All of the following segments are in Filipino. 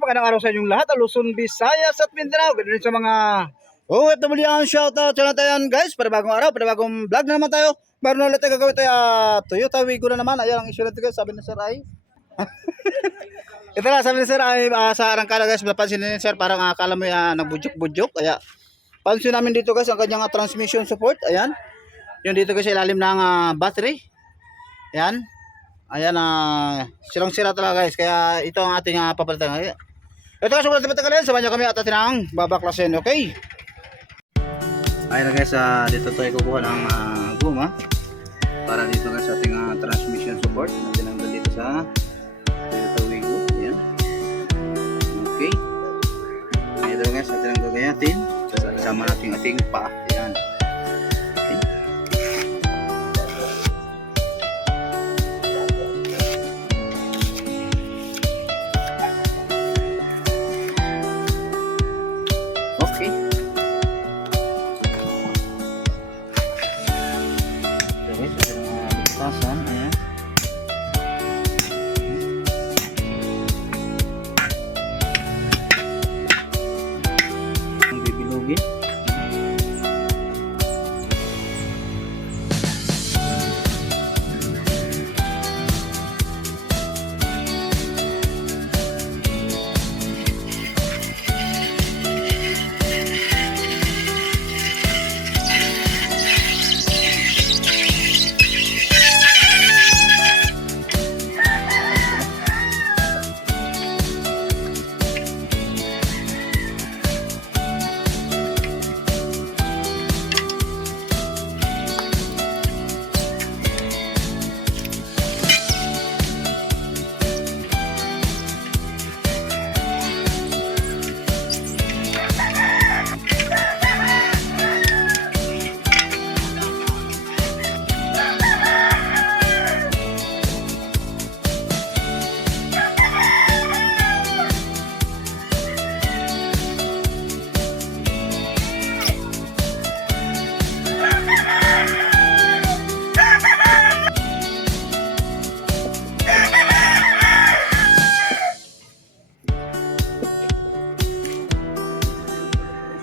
Magandang araw sa inyong lahat, Luzon, Visayas at Mindanao. Ganoon din sa mga OFW, shoutout sa natin guys. Para bagong araw, para bagong vlog na naman tayo. Meron na ulit tayo gagawin tayo, Toyota Wigo na naman. Ayan ang issue natin guys, sabi ni Sir ay ito na, sabi ni Sir ay sa arangkada guys. Napansin ni Sir, parang akala mo nagbudyok-budyok. Kaya pansin namin dito guys, ang kanyang transmission support. Ayan, yun dito guys, ilalim ng battery. Ayan, ayan, sirang-sira talaga guys. Kaya ito ang ating papalitan. Ito ka, sumunod na patagalin. Sabahan nyo kami at atin ang babaklasin. Okay? Ayun guys, dito tayo kukuha ng guma para dito guys sa ating transmission support. Tinanggal dito sa Toyota Wigo. Ayan. Okay. Ito guys, atin ang gagayatin. Kasama natin ating paa. Ayan. Okay. Okay. So guys, ito ang bigtasan. Ayan. Ang bibilugin.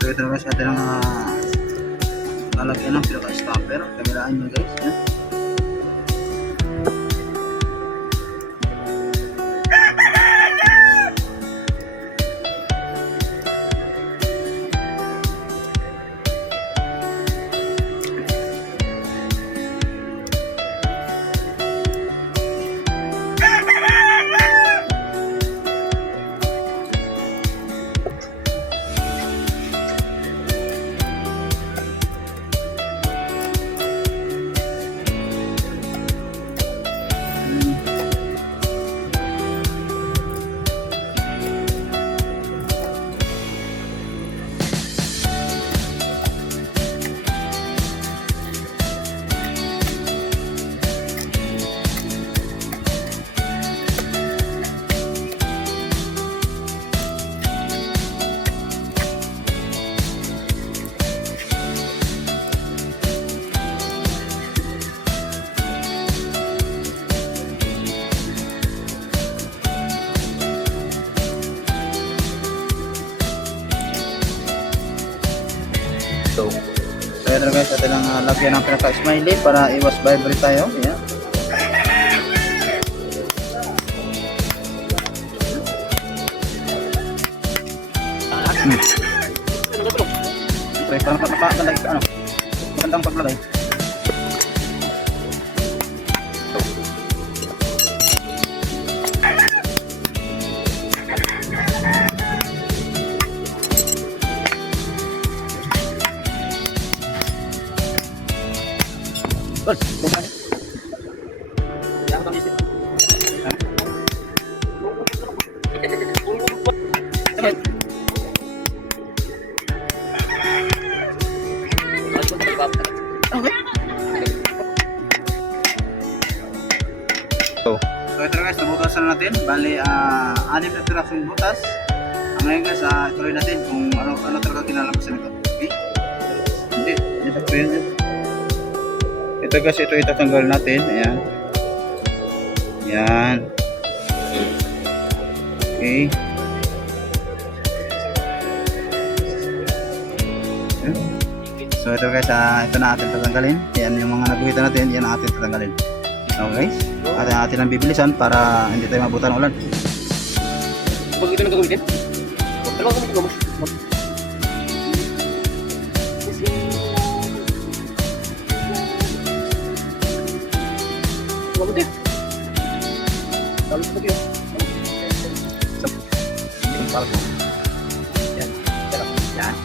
So ito guys, atin ang lalagyan ng pinaka-stopper. Kameraan nyo guys. Yan. So ayan guys, atin ang lagyan ng pinaka-smiley para iwas vibrate tayo. Ayan. Pre, parang nakalagay ka ano. Magandang paglagay. Bos, bukan. Yang kami sih. So ito guys, nabutasan na natin. Bali, 6 na pirasong butas. Ngayon guys, tuloy natin kung ano talaga kinalabasan nito. Okay? Hindi. Sakto yun. Ito guys, ito itatanggal natin. Ayan. Ayan. Okay. So ito guys, ito na atin tatanggalin. Yan yung mga naguhitan natin, yan ang atin tatanggalin. Okay guys, atin ang bibilisan para hindi tayo mabutan ng ulan. Pag ito nagagawin, dalawa ka mo. Mabuti. Talo sa bagyo. Yung palko. Yan. Yan.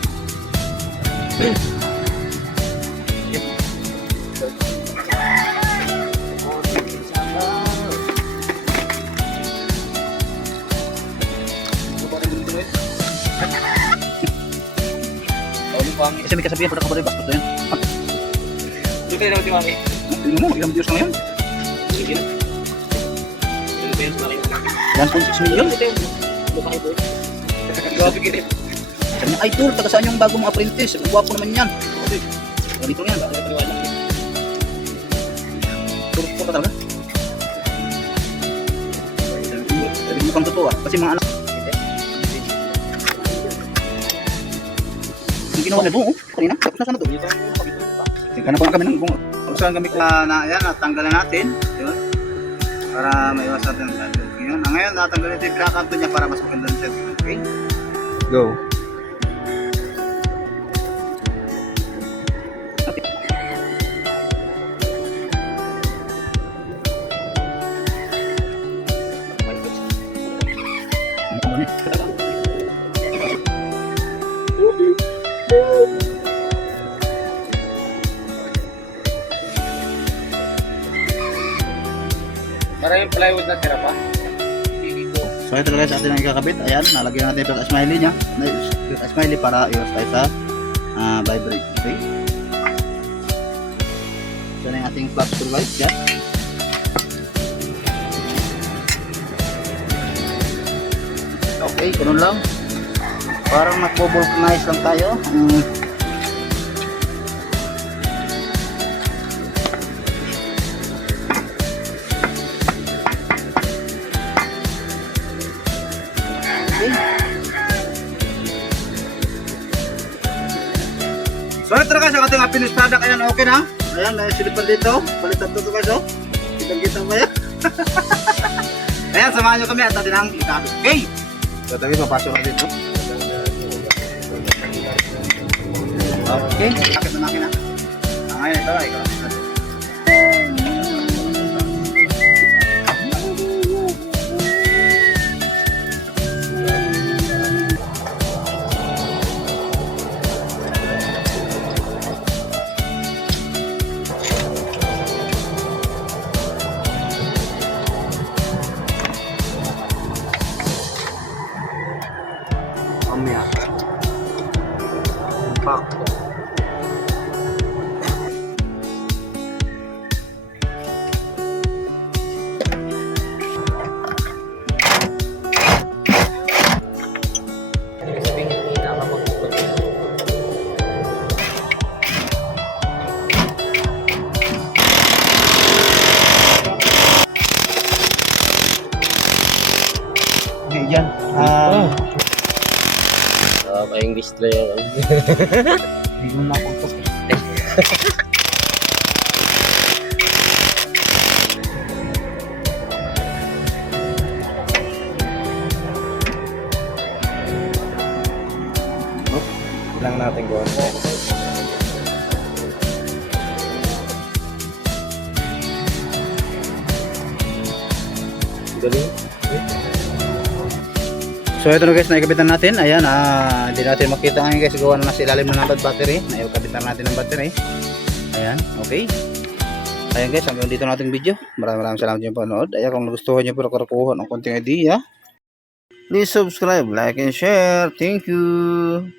Kasi may kasabihan, pwede ka ba rin bastos na yan? Ito tayo naman si Mami. Tingnan mo, magandang Diyos na ngayon. Sige na. Ito tayo sa Mami. 1.6 million? Lupaki po. Grabe gilid. Sabi niya, ay tol, taga saan yung bagong mga apprentice? Guwapo naman yan. Ganito yan. Turot po ka talaga. Sabi mo kang totoo kasi mga anak. Yung ginawa na doon, kanina, tapos na sana to. Tingnan na pa kami ng kung saan kami na yan, natanggalan natin. Yun. Para maiwas natin ang gado. Ngayon, natanggalin ito yung pinakakanto niya para mas maganda siya. Okay? Go. Maraming plywood na tira pa. So ito guys, atin ang ikakabit. Ayan, nalagyan natin yung smiley niya. Yung smiley para iwas tayo sa vibrate. Okay? So na yung ating flat screw guys. Yan. Okay, ganun lang. Parang nag-vulcanize lang tayo. So ito na guys, ang ating finished product. Ayan, okay na. Ayan, may silipal dito. Palitan to guys, oh. Kitang-kitang ba yan? Ayan, samahan nyo kami at natin ang ikabit. Okay! So tabi, papasok na dito. Okay, akit na makina. Ngayon, ito na, ikabit na. Mamaya. Pak. Okay, dyan. Kayong display ako. Hindi mo na akong tapos. Lang natin gawa. Galing. So ito na guys, naikabitan natin. Ayan, hindi natin makita ngayon guys. Gawa na nasa ilalim na ng battery. Naikabitan natin ng battery. Ayan, okay. Ayan guys, hanggang dito natin video. Maraming salamat yung panood. Ayan, kung nagustuhan nyo pero kakuha ng konting idea, please subscribe, like, and share. Thank you.